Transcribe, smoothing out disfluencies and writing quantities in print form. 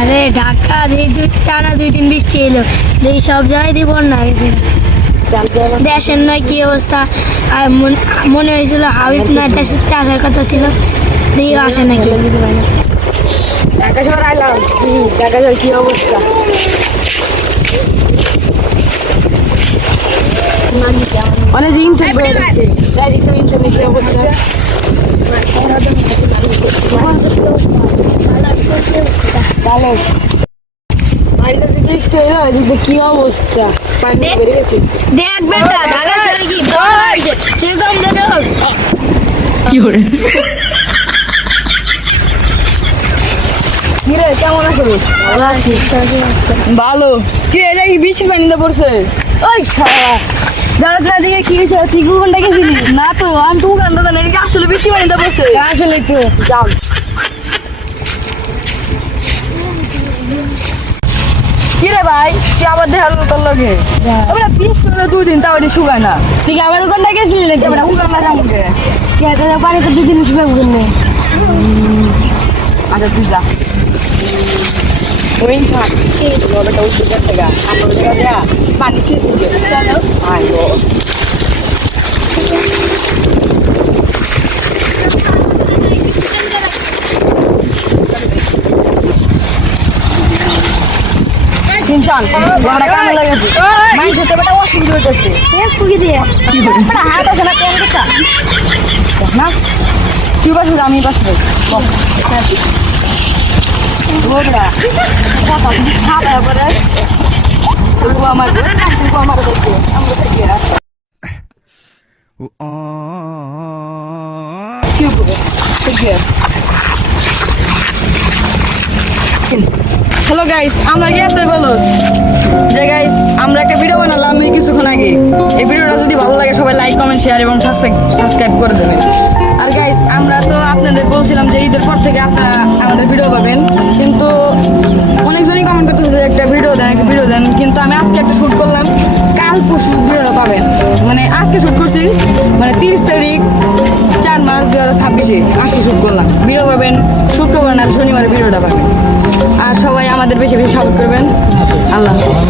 আরে ঢাকা টানা 2 দিন বৃষ্টি এলো, দেখি সব জায়গায় দিয়ে বন্যা গেছে। দেশের নয় কি অবস্থা। আর মনে হয়েছিল হাবিব নয় দেশের আসার কথা ছিল, দেখি আসে নাকি। ঢাকা শহর আইলাম, ঢাকা শহর কি অবস্থা। অনেক দিন থেকে ইন্টারনেটের অবস্থা ভালো। বৃষ্টি হইলো, এদিকে কি অবস্থা, পানি বেড়ে গেছে। দেখ বেটা, ঢাকা শহরে কি বন্যা হয়েছে সেরকম দেখোস। কি করে কিরে কেমন আছো? ভালো আছি। ভালো। কি এটা কি বৃষ্টির পানিতে পড়ছে? ওই শালা জানাত না দিকে কি হয়েছে? তুই ঘন্টা গেছিলি না তো? আমি তো ঘন্টা জানি এটা আসলে বৃষ্টির পানিতে পড়ছে। আসলে তো যাও কি রে ভাই, তুই আবার দেখাল তোর লগে আমরা বৃষ্টি হলো 2 দিন, তাও এটা শুকায় না। তুই কি আমার ঘন্টা গেছিলি নাকি? আমরা উগাম না যাবো পানি তো 2 দিন শুকাবো কেমনে? আচ্ছা তুই যা ওই ছাড় বেটা উঠতে যাচ্ছে গা আমার জায়গা দেয়া পানি শেষ হয়ে গেছে। চলো আয়ো ইনশান বড় কাম লাগেছে মাইন্ড হতে বেটা অসুবিধা হইতেছে। বেশ তুই দিয়ে বেটা হাত আছে না কোন দিকটা না তুই বাসু আমি বাসু বড়া কথা তুই ছাড়া করে তুই আমার দেখতে আমরা দেখি কি হবে ঠিক আছে। হ্যালো গাইস, আমরা গেছে বলো যে গাইস আমরা একটা ভিডিও বানালাম কিছুক্ষণ আগে। এই ভিডিওটা যদি ভালো লাগে সবাই লাইক কমেন্ট শেয়ার এবং সাবস্ক্রাইব করে দেবেন। আর গাইস আমরা তো আপনাদের বলছিলাম যে ঈদের পর থেকে আপনারা আমাদের ভিডিও পাবেন, কিন্তু অনেকজনই কমেন্ট করতেছে যে একটা ভিডিও দেন, কিন্তু আমি আজকে একটা শ্যুট করলাম, কাল পরশু ভিডিওটা পাবেন। মানে আজকে শ্যুট করছি, মানে 30 তারিখ 4 মার্চ 2026 আজকে শ্যুট করলাম। ভিডিও পাবেন শুক্রবার না শনিবার ভিডিওটা পাবেন। আর সবাই আমাদের বেশি বেশি সাপোর্ট করবেন। আল্লাহ হাফেজ।